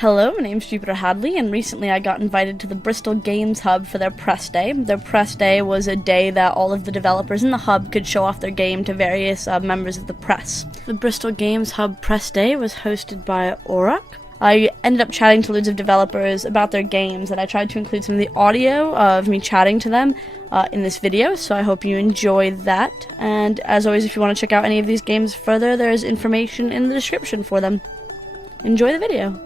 Hello, my name's Jupiter Hadley, and recently I got invited to the Bristol Games Hub for their press day. Their press day was a day that all of the developers in the hub could show off their game to various members of the press. The Bristol Games Hub press day was hosted by Auroch. I ended up chatting to loads of developers about their games, and I tried to include some of the audio of me chatting to them in this video, so I hope you enjoy that. And as always, if you want to check out any of these games further, there's information in the description for them. Enjoy the video.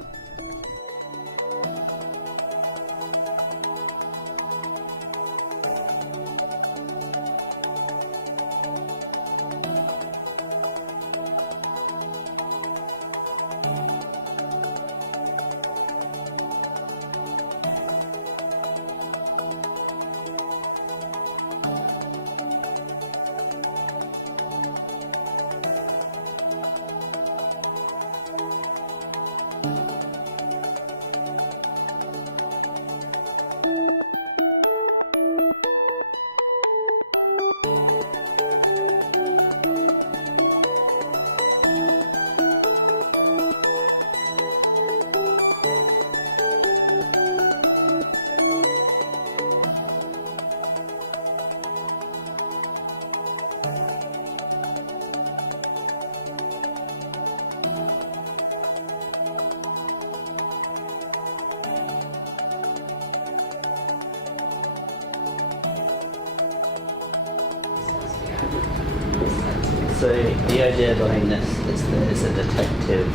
So the idea behind this is that it's a detective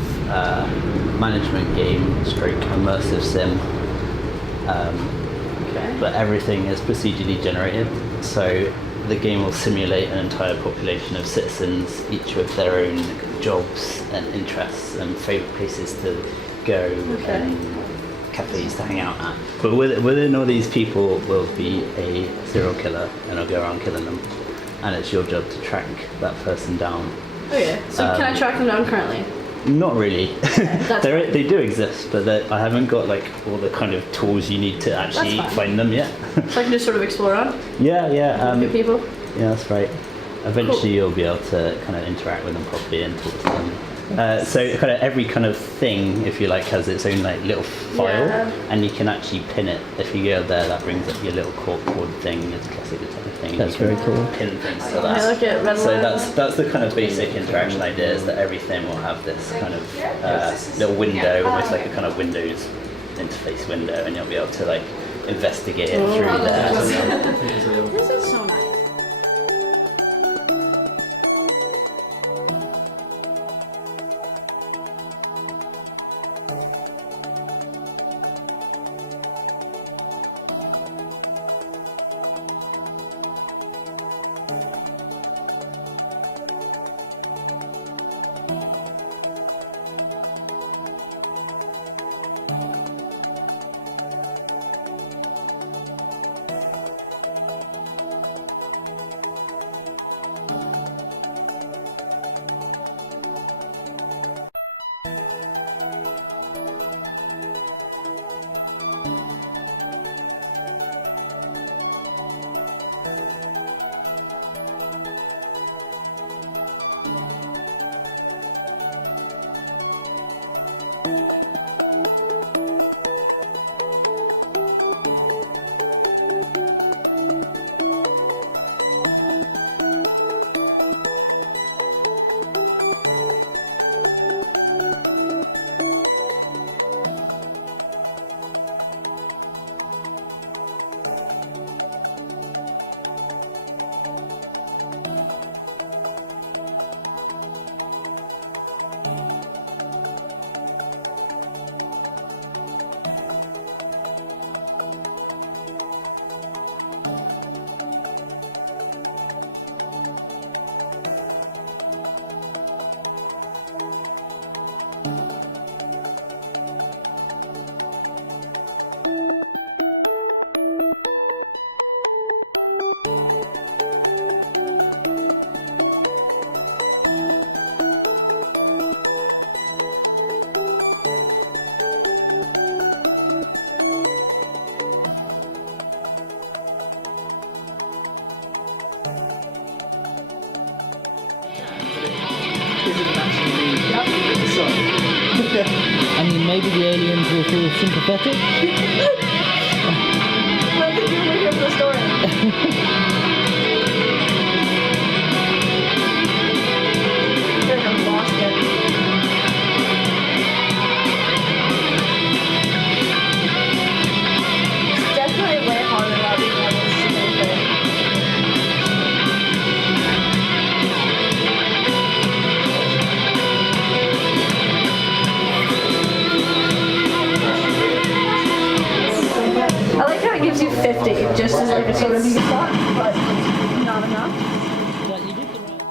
management game, stroke immersive sim, but everything is procedurally generated. So the game will simulate an entire population of citizens, each with their own jobs and interests and favourite places to go and cafes to hang out at. But within all these people will be a serial killer, and I'll go around killing them. And it's your job to track that person down. Okay, so can I track them down currently? Not really. Okay, they do exist, but I haven't got like all the kind of tools you need to actually find them yet. So I can just sort of explore around? Yeah. Good people? Yeah, that's right. Eventually you'll be able to kind of interact with them properly and talk to them. So kind of every kind of thing, if you like, has its own like little file, and you can actually pin it. If you go there, that brings up your little corkboard thing. It's a classic detective thing. That's very cool. Pin things to that. So that's the kind of basic interaction idea, is that everything will have this kind of little window, almost like a kind of Windows interface window, and you'll be able to like investigate it through there. This is so nice. I mean, maybe the aliens will feel sympathetic. I think you were here for the story. I've lost it. It's definitely way harder not being able to see anything. I like how it gives you 50 just as like a sort of thought, but not enough. But you did the right.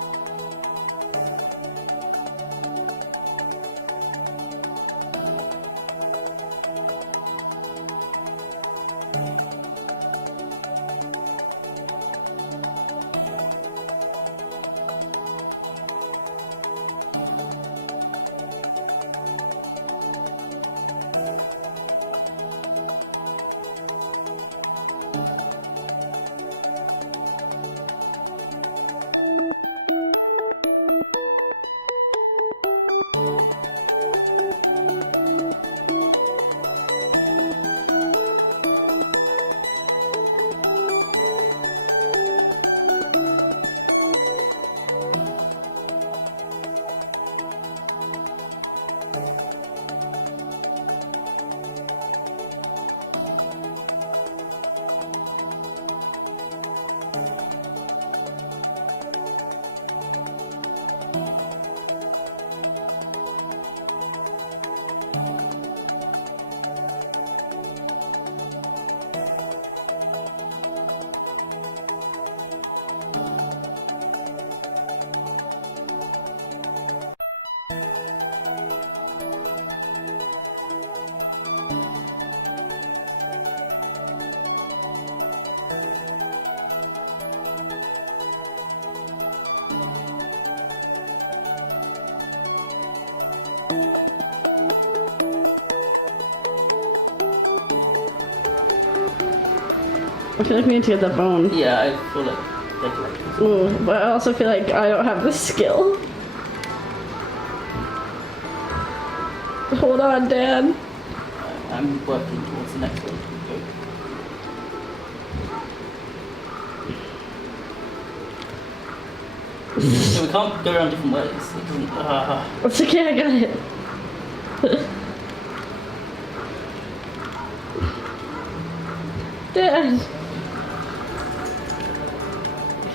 I feel like we need to get that bone. Yeah, I feel like they're collecting. Ooh, but I also feel like I don't have the skill. Hold on, Dan. I'm working towards the next one. So we can't go around different ways. It doesn't. It's okay, I got it. Dan.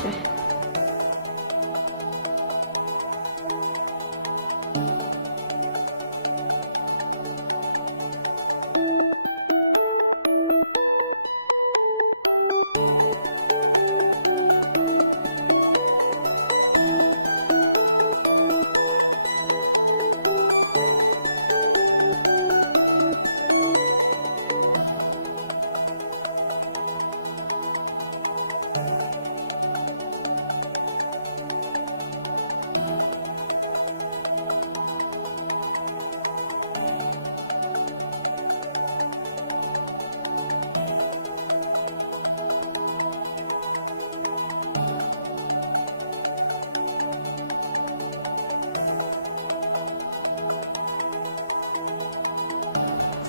Okay.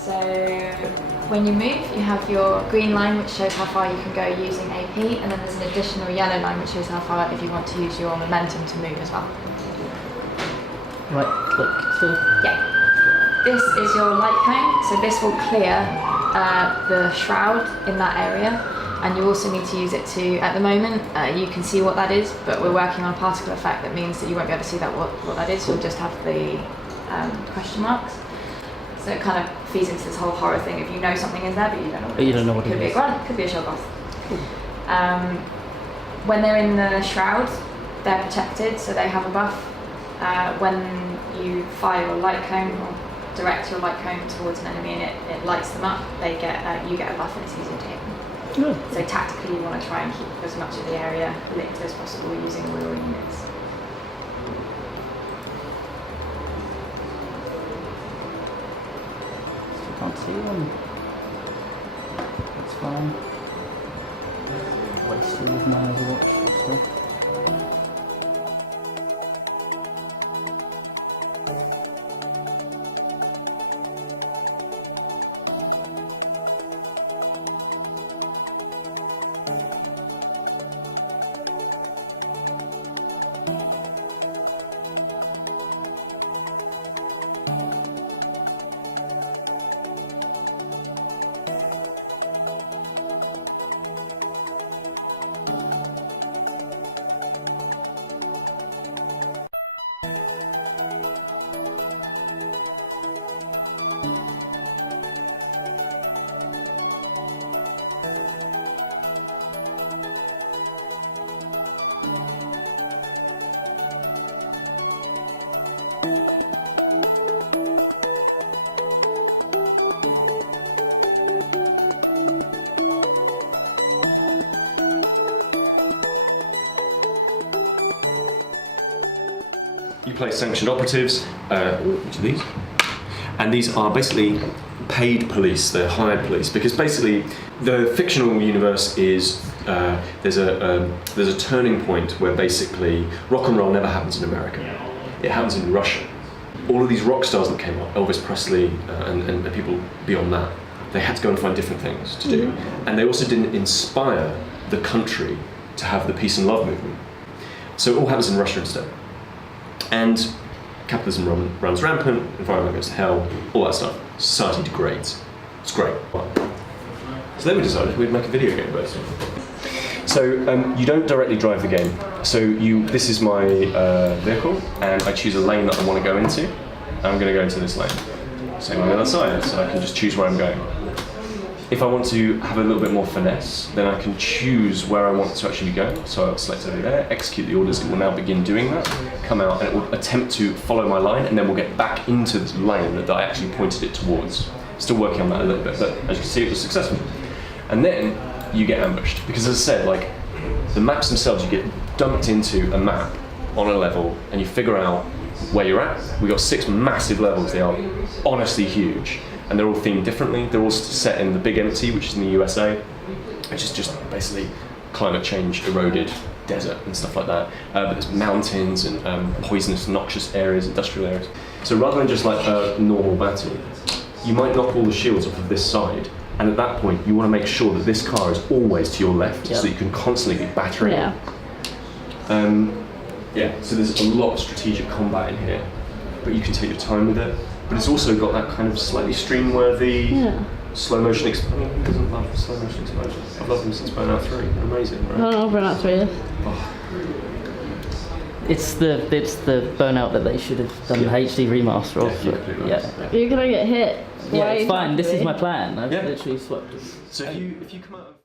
So when you move, you have your green line which shows how far you can go using AP, and then there's an additional yellow line which shows how far if you want to use your momentum to move as well. Right click to. Yeah. This is your light cone, so this will clear the shroud in that area, and you also need to use it to, at the moment, you can see what that is, but we're working on a particle effect that means that you won't be able to see that what that is, you'll just have the question marks. So it kind of feeds into this whole horror thing. If you know something is there, but you don't know what it is. You don't know what it is. Could be a grunt, could be a shoggoth. When they're in the shroud, they're protected, so they have a buff. When you fire your light cone or direct your light cone towards an enemy and it lights them up, they get you get a buff and it's easier to hit them. Good. So tactically, you want to try and keep as much of the area lit as possible using all your units. Can't see one. That's fine. Wasted with my Overwatch stuff. You play sanctioned operatives, which are these, and these are basically paid police. They're hired police because basically the fictional universe is there's a turning point where basically rock and roll never happens in America. It happens in Russia. All of these rock stars that came up, Elvis Presley and people beyond that, they had to go and find different things to do, and they also didn't inspire the country to have the peace and love movement. So it all happens in Russia instead. And capitalism runs rampant, environment goes to hell, all that stuff. Society degrades. It's great. So then we decided we'd make a video game based on it. So you don't directly drive the game. So this is my vehicle, and I choose a lane that I want to go into. And I'm going to go into this lane. Same on the other side, so I can just choose where I'm going. If I want to have a little bit more finesse, then I can choose where I want to actually go. So I'll select over there, execute the orders, it will now begin doing that, come out and it will attempt to follow my line, and then we'll get back into this lane that I actually pointed it towards. Still working on that a little bit, but as you can see it was successful. And then you get ambushed, because as I said, like, the maps themselves, you get dumped into a map on a level and you figure out where you're at. We've got 6 massive levels, they are honestly huge. And they're all themed differently. They're all set in the Big Empty, which is in the USA, which is just basically climate change eroded desert and stuff like that. But there's mountains and poisonous, noxious areas, industrial areas. So rather than just like a normal battle, you might knock all the shields off of this side, and at that point you want to make sure that this car is always to your left, so that you can constantly be battering it. So there's a lot of strategic combat in here, but you can take your time with it. But it's also got that kind of slightly stream-worthy slow motion explosion. Who doesn't love slow motion explosions? I've loved them since Burnout 3. They're amazing, right? No, Burnout 3. Oh. It's the Burnout that they should have done the HD remaster of. You're gonna get hit. Yeah, it's fine. This is my plan. I've literally swapped it. So if you come out of